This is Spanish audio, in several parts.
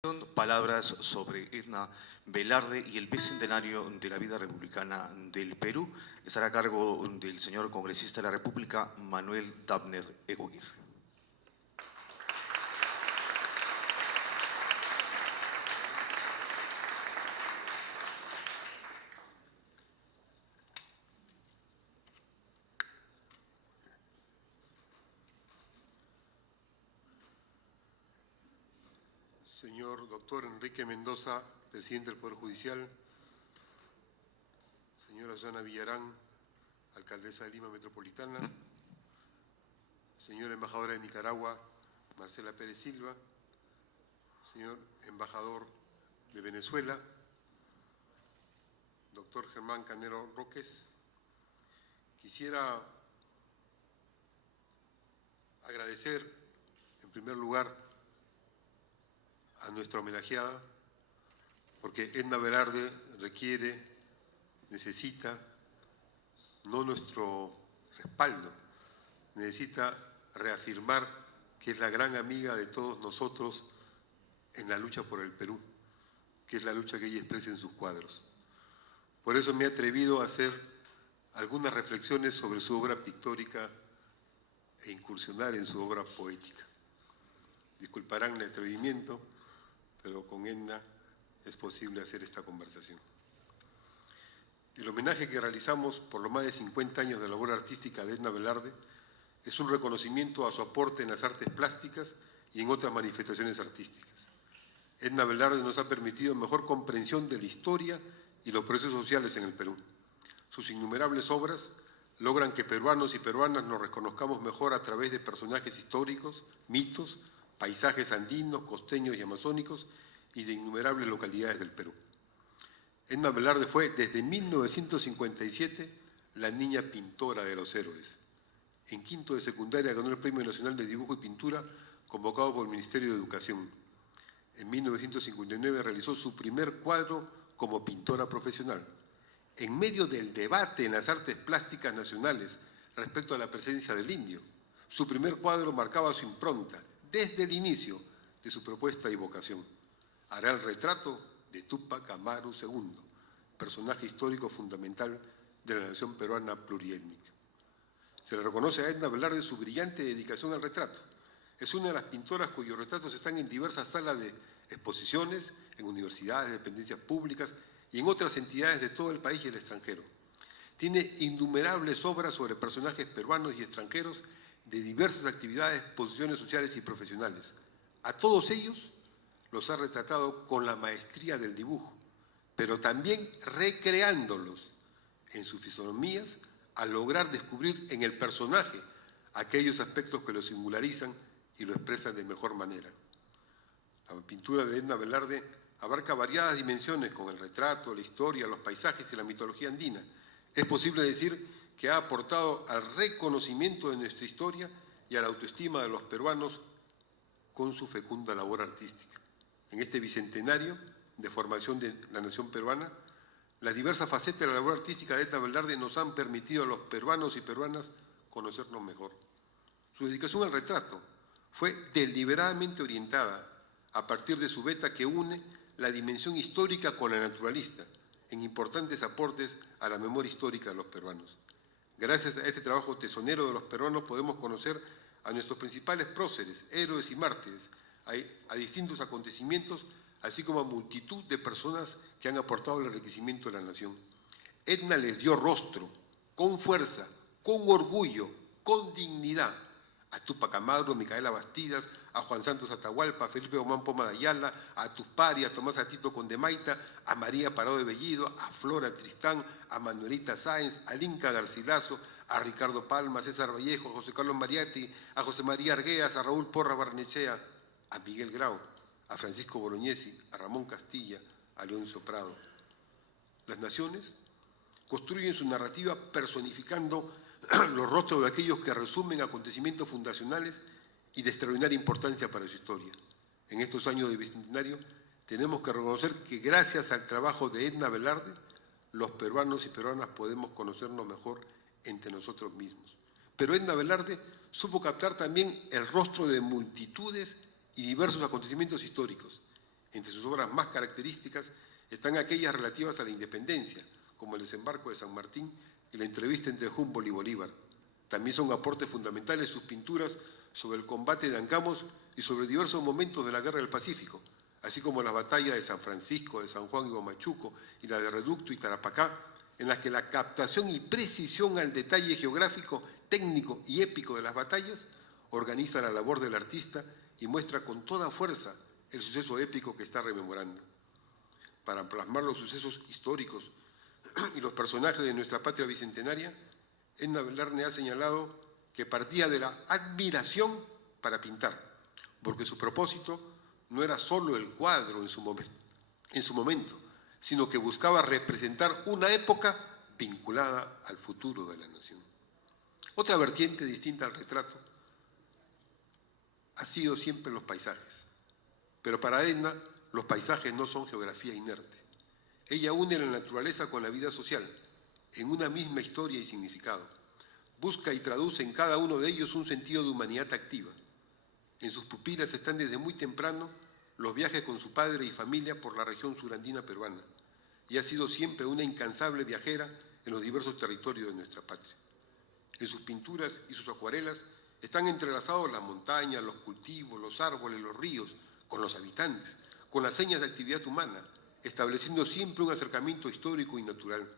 Palabras sobre Edna Velarde y el bicentenario de la vida republicana del Perú. Estará a cargo del señor congresista de la República, Manuel Dabner Egoguirre. Señor doctor Enrique Mendoza, presidente del Poder Judicial, señora Susana Villarán, alcaldesa de Lima Metropolitana, señora embajadora de Nicaragua, Marcela Pérez Silva, señor embajador de Venezuela, doctor Germán Canero Roques. Quisiera agradecer, en primer lugar, a nuestra homenajeada, porque Edna Velarde requiere, necesita, no nuestro respaldo, necesita reafirmar que es la gran amiga de todos nosotros en la lucha por el Perú, que es la lucha que ella expresa en sus cuadros. Por eso me he atrevido a hacer algunas reflexiones sobre su obra pictórica e incursionar en su obra poética. Disculparán el atrevimiento, pero con Edna es posible hacer esta conversación. El homenaje que realizamos por los más de 50 años de la labor artística de Edna Velarde es un reconocimiento a su aporte en las artes plásticas y en otras manifestaciones artísticas. Edna Velarde nos ha permitido mejor comprensión de la historia y los procesos sociales en el Perú. Sus innumerables obras logran que peruanos y peruanas nos reconozcamos mejor a través de personajes históricos, mitos, paisajes andinos, costeños y amazónicos y de innumerables localidades del Perú. Edna Velarde fue, desde 1957, la niña pintora de los héroes. En quinto de secundaria ganó el Premio Nacional de Dibujo y Pintura convocado por el Ministerio de Educación. En 1959 realizó su primer cuadro como pintora profesional. En medio del debate en las artes plásticas nacionales respecto a la presencia del indio, su primer cuadro marcaba su impronta desde el inicio de su propuesta y vocación. Hará el retrato de Túpac Amaru II, personaje histórico fundamental de la nación peruana pluriétnica. Se le reconoce a Edna Velarde su brillante dedicación al retrato. Es una de las pintoras cuyos retratos están en diversas salas de exposiciones, en universidades, dependencias públicas y en otras entidades de todo el país y el extranjero. Tiene innumerables obras sobre personajes peruanos y extranjeros de diversas actividades, posiciones sociales y profesionales. A todos ellos los ha retratado con la maestría del dibujo, pero también recreándolos en sus fisonomías al lograr descubrir en el personaje aquellos aspectos que lo singularizan y lo expresan de mejor manera. La pintura de Edna Velarde abarca variadas dimensiones con el retrato, la historia, los paisajes y la mitología andina. Es posible decir que ha aportado al reconocimiento de nuestra historia y a la autoestima de los peruanos con su fecunda labor artística. En este bicentenario de formación de la nación peruana, las diversas facetas de la labor artística de Edna Velarde nos han permitido a los peruanos y peruanas conocernos mejor. Su dedicación al retrato fue deliberadamente orientada a partir de su beta que une la dimensión histórica con la naturalista, en importantes aportes a la memoria histórica de los peruanos. Gracias a este trabajo tesonero de los peruanos podemos conocer a nuestros principales próceres, héroes y mártires, a distintos acontecimientos, así como a multitud de personas que han aportado el enriquecimiento de la nación. Edna les dio rostro, con fuerza, con orgullo, con dignidad, a Túpac Amaru, a Micaela Bastidas, a Juan Santos Atahualpa, a Felipe Omán Poma de Ayala, a Tuspari, a Tomás Atito Condemaita, a María Parado de Bellido, a Flora Tristán, a Manuelita Sáenz, a Linca Garcilaso, a Ricardo Palma, a César Vallejo, a José Carlos Mariatti, a José María Argueas, a Raúl Porra Barnechea, a Miguel Grau, a Francisco Bolognesi, a Ramón Castilla, a Leoncio Prado. Las naciones construyen su narrativa personificando los rostros de aquellos que resumen acontecimientos fundacionales y de extraordinaria importancia para su historia. En estos años de bicentenario tenemos que reconocer que gracias al trabajo de Edna Velarde, los peruanos y peruanas podemos conocernos mejor entre nosotros mismos. Pero Edna Velarde supo captar también el rostro de multitudes y diversos acontecimientos históricos. obras más características están aquellas relativas a la independencia, como el desembarco de San Martín y la entrevista entre Humboldt y Bolívar. También son aportes fundamentales sus pinturas sobre el combate de Angamos y sobre diversos momentos de la Guerra del Pacífico, así como las batallas de San Francisco, de San Juan y Huamachuco y la de Reducto y Tarapacá, en las que la captación y precisión al detalle geográfico, técnico y épico de las batallas organiza la labor del artista y muestra con toda fuerza el suceso épico que está rememorando. Para plasmar los sucesos históricos y los personajes de nuestra patria bicentenaria, Edna Velarde ha señalado que partía de la admiración para pintar, porque su propósito no era solo el cuadro en su momento, sino que buscaba representar una época vinculada al futuro de la nación. Otra vertiente distinta al retrato ha sido siempre los paisajes, pero para Edna los paisajes no son geografía inerte. Ella une la naturaleza con la vida social, en una misma historia y significado. Busca y traduce en cada uno de ellos un sentido de humanidad activa. En sus pupilas están desde muy temprano los viajes con su padre y familia por la región surandina peruana, y ha sido siempre una incansable viajera en los diversos territorios de nuestra patria. En sus pinturas y sus acuarelas están entrelazados las montañas, los cultivos, los árboles, los ríos, con los habitantes, con las señas de actividad humana, estableciendo siempre un acercamiento histórico y natural.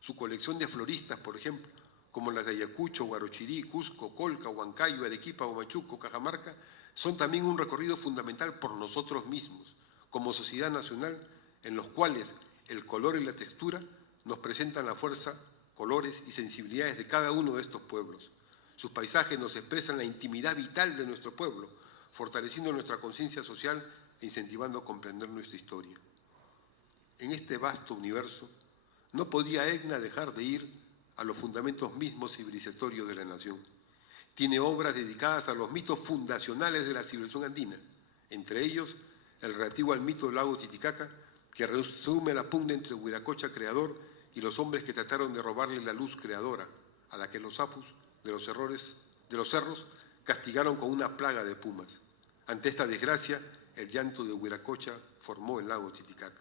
Su colección de floristas, por ejemplo, como las de Ayacucho, Huarochirí, Cusco, Colca, Huancayo, Arequipa, Huamachuco, Cajamarca, son también un recorrido fundamental por nosotros mismos, como sociedad nacional, en los cuales el color y la textura nos presentan la fuerza, colores y sensibilidades de cada uno de estos pueblos. Sus paisajes nos expresan la intimidad vital de nuestro pueblo, fortaleciendo nuestra conciencia social e incentivando a comprender nuestra historia. En este vasto universo, no podía Edna dejar de ir a los fundamentos mismos civilizatorios de la nación. Tiene obras dedicadas a los mitos fundacionales de la civilización andina, entre ellos el relativo al mito del lago Titicaca, que resume la pugna entre Huiracocha creador y los hombres que trataron de robarle la luz creadora, a la que los apus de los cerros castigaron con una plaga de pumas. Ante esta desgracia, el llanto de Huiracocha formó el lago Titicaca.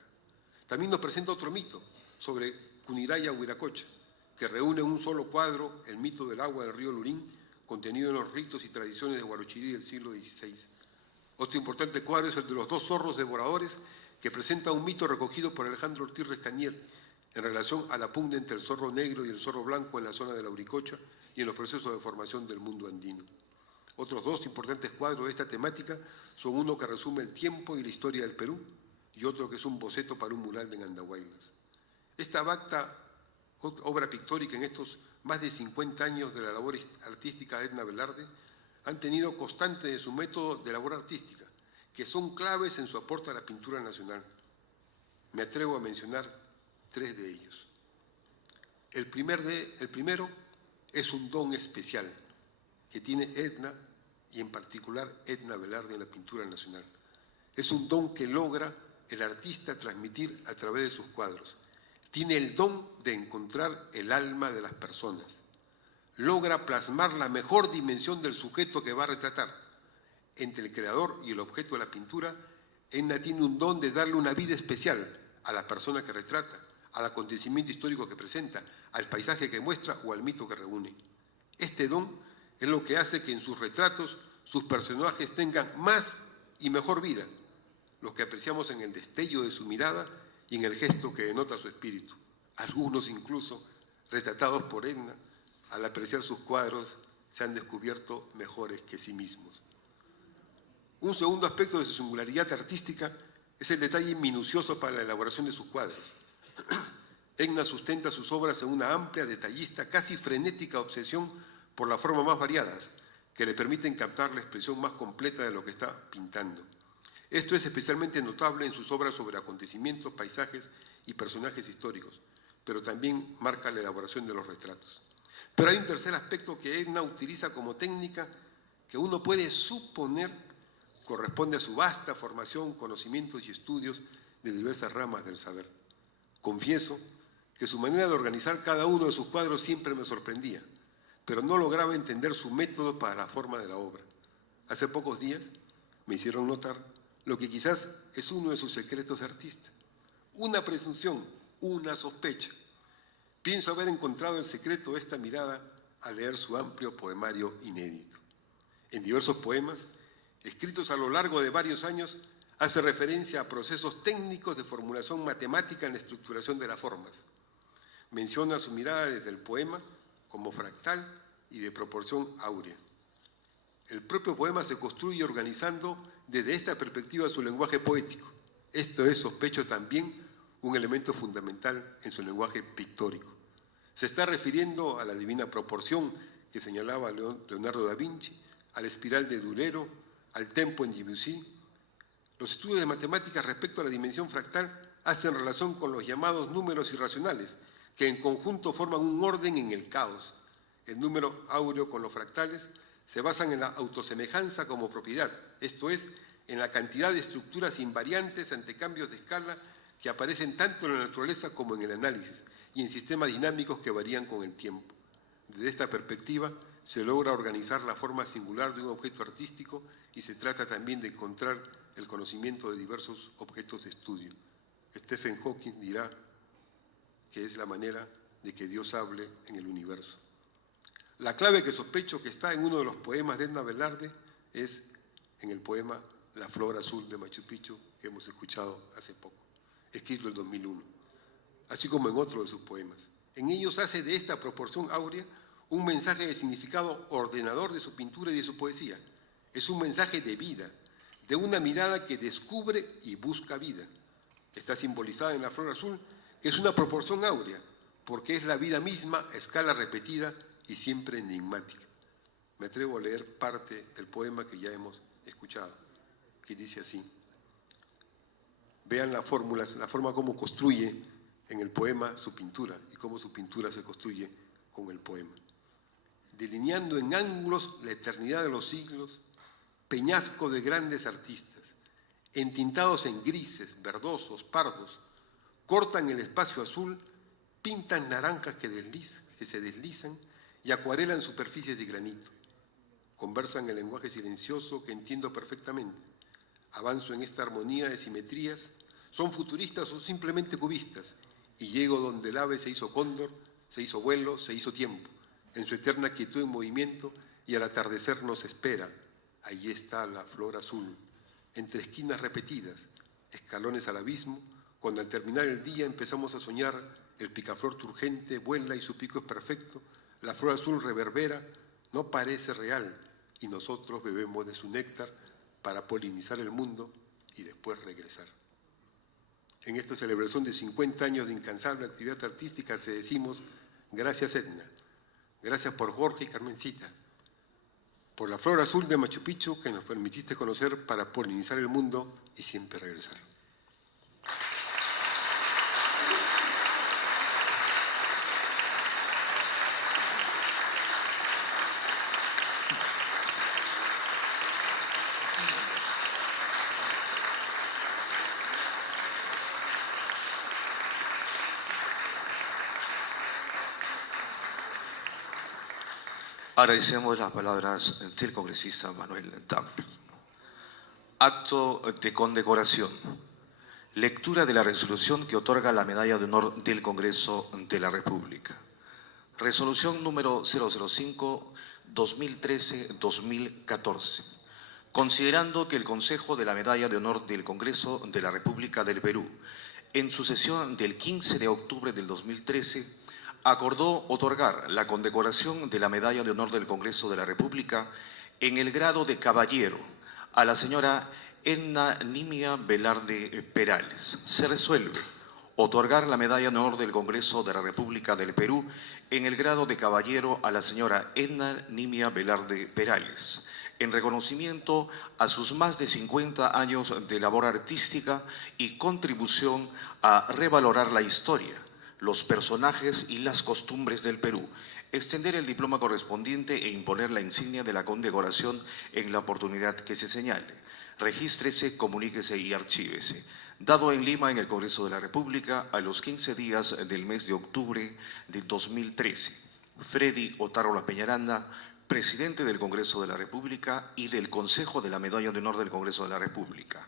También nos presenta otro mito sobre Cuniraya Huiracocha, que reúne en un solo cuadro el mito del agua del río Lurín, contenido en los ritos y tradiciones de Huarochirí del siglo XVI. Otro importante cuadro es el de los dos zorros devoradores, que presenta un mito recogido por Alejandro Ortiz Rescanier en relación a la pugna entre el zorro negro y el zorro blanco en la zona de la Uricocha y en los procesos de formación del mundo andino. Otros dos importantes cuadros de esta temática son uno que resume el tiempo y la historia del Perú y otro que es un boceto para un mural de Andahuaylas. Esta vasta obra pictórica en estos más de 50 años de la labor artística de Edna Velarde han tenido constante de su método de labor artística, que son claves en su aporte a la pintura nacional. Me atrevo a mencionar 3 de ellos. El primero es un don especial que tiene Edna, y en particular Edna Velarde, en la pintura nacional. Es un don que logra el artista transmitir a través de sus cuadros. Tiene el don de encontrar el alma de las personas. Logra plasmar la mejor dimensión del sujeto que va a retratar. Entre el creador y el objeto de la pintura, Edna tiene un don de darle una vida especial a la persona que retrata, al acontecimiento histórico que presenta, al paisaje que muestra o al mito que reúne. Este don es lo que hace que en sus retratos sus personajes tengan más y mejor vida, los que apreciamos en el destello de su mirada y en el gesto que denota su espíritu. Algunos incluso, retratados por Edna, al apreciar sus cuadros, se han descubierto mejores que sí mismos. Un segundo aspecto de su singularidad artística es el detalle minucioso para la elaboración de sus cuadros. Edna sustenta sus obras en una amplia, detallista, casi frenética obsesión por las formas más variadas, que le permiten captar la expresión más completa de lo que está pintando. Esto es especialmente notable en sus obras sobre acontecimientos, paisajes y personajes históricos, pero también marca la elaboración de los retratos. Pero hay un tercer aspecto que Edna utiliza como técnica que uno puede suponer corresponde a su vasta formación, conocimientos y estudios de diversas ramas del saber. Confieso que su manera de organizar cada uno de sus cuadros siempre me sorprendía, pero no lograba entender su método para la forma de la obra. Hace pocos días me hicieron notar lo que quizás es uno de sus secretos de artista. Una presunción, una sospecha. Pienso haber encontrado el secreto de esta mirada al leer su amplio poemario inédito. En diversos poemas, escritos a lo largo de varios años, hace referencia a procesos técnicos de formulación matemática en la estructuración de las formas. Menciona su mirada desde el poema como fractal y de proporción áurea. El propio poema se construye organizando desde esta perspectiva su lenguaje poético. Esto es, sospecho, también un elemento fundamental en su lenguaje pictórico. Se está refiriendo a la divina proporción que señalaba Leonardo da Vinci, a la espiral de Durero, al tempo en Debussy. Los estudios de matemáticas respecto a la dimensión fractal hacen relación con los llamados números irracionales, que en conjunto forman un orden en el caos. El número áureo con los fractales se basan en la autosemejanza como propiedad, esto es, en la cantidad de estructuras invariantes ante cambios de escala que aparecen tanto en la naturaleza como en el análisis, y en sistemas dinámicos que varían con el tiempo. Desde esta perspectiva se logra organizar la forma singular de un objeto artístico y se trata también de encontrar el conocimiento de diversos objetos de estudio. Stephen Hawking dirá que es la manera de que Dios hable en el universo. La clave que sospecho que está en uno de los poemas de Edna Velarde es en el poema La Flor Azul de Machu Picchu, que hemos escuchado hace poco, escrito en 2001, así como en otro de sus poemas. En ellos hace de esta proporción áurea un mensaje de significado ordenador de su pintura y de su poesía. Es un mensaje de vida, de una mirada que descubre y busca vida. Está simbolizada en la flor azul, que es una proporción áurea, porque es la vida misma a escala repetida y siempre enigmática. Me atrevo a leer parte del poema que ya hemos escuchado, que dice así. Vean las fórmulas, la forma como construye en el poema su pintura y cómo su pintura se construye con el poema. Delineando en ángulos la eternidad de los siglos, peñascos de grandes artistas, entintados en grises, verdosos, pardos, cortan el espacio azul, pintan naranjas que se deslizan y acuarelan superficies de granito. Conversan el lenguaje silencioso que entiendo perfectamente. Avanzo en esta armonía de simetrías, son futuristas o simplemente cubistas, y llego donde el ave se hizo cóndor, se hizo vuelo, se hizo tiempo, en su eterna quietud en movimiento, y al atardecer nos espera. Allí está la flor azul, entre esquinas repetidas, escalones al abismo, cuando al terminar el día empezamos a soñar, el picaflor turgente vuela y su pico es perfecto, la flor azul reverbera, no parece real, y nosotros bebemos de su néctar para polinizar el mundo y después regresar. En esta celebración de 50 años de incansable actividad artística se decimos, gracias Edna, gracias por Jorge y Carmencita, por la flor azul de Machu Picchu que nos permitiste conocer para polinizar el mundo y siempre regresar. Agradecemos las palabras del congresista Manuel Dable. Acto de condecoración. Lectura de la resolución que otorga la Medalla de Honor del Congreso de la República. Resolución número 005-2013-2014. Considerando que el Consejo de la Medalla de Honor del Congreso de la República del Perú, en su sesión del 15 de octubre del 2013, acordó otorgar la condecoración de la Medalla de Honor del Congreso de la República en el grado de caballero a la señora Edna Nimia Velarde Perales. Se resuelve otorgar la Medalla de Honor del Congreso de la República del Perú en el grado de caballero a la señora Edna Nimia Velarde Perales, en reconocimiento a sus más de 50 años de labor artística y contribución a revalorar la historia, los personajes y las costumbres del Perú, extender el diploma correspondiente e imponer la insignia de la condecoración en la oportunidad que se señale. Regístrese, comuníquese y archívese. Dado en Lima, en el Congreso de la República, a los 15 días del mes de octubre de 2013. Freddy Otárola Peñaranda, presidente del Congreso de la República y del Consejo de la Medalla de Honor del Congreso de la República.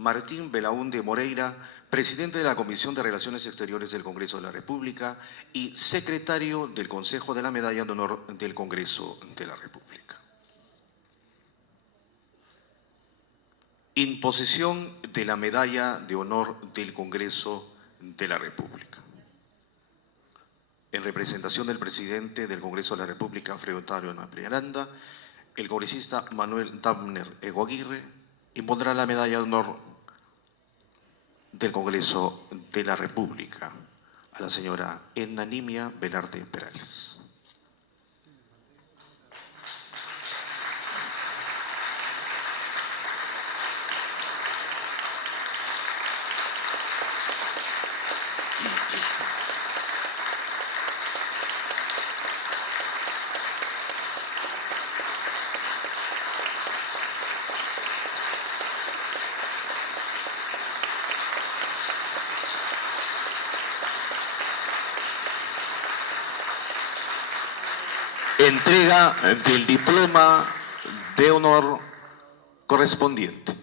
Martín Belaúnde Moreira, presidente de la Comisión de Relaciones Exteriores del Congreso de la República y secretario del Consejo de la Medalla de Honor del Congreso de la República. Imposición de la Medalla de Honor del Congreso de la República. En representación del presidente del Congreso de la República, Alfredo Tario Aranda, el congresista Manuel Dabner Eguaguirre impondrá la Medalla de Honor del Congreso de la República a la señora Edna Nimia Velarde Perales. Entrega del diploma de honor correspondiente.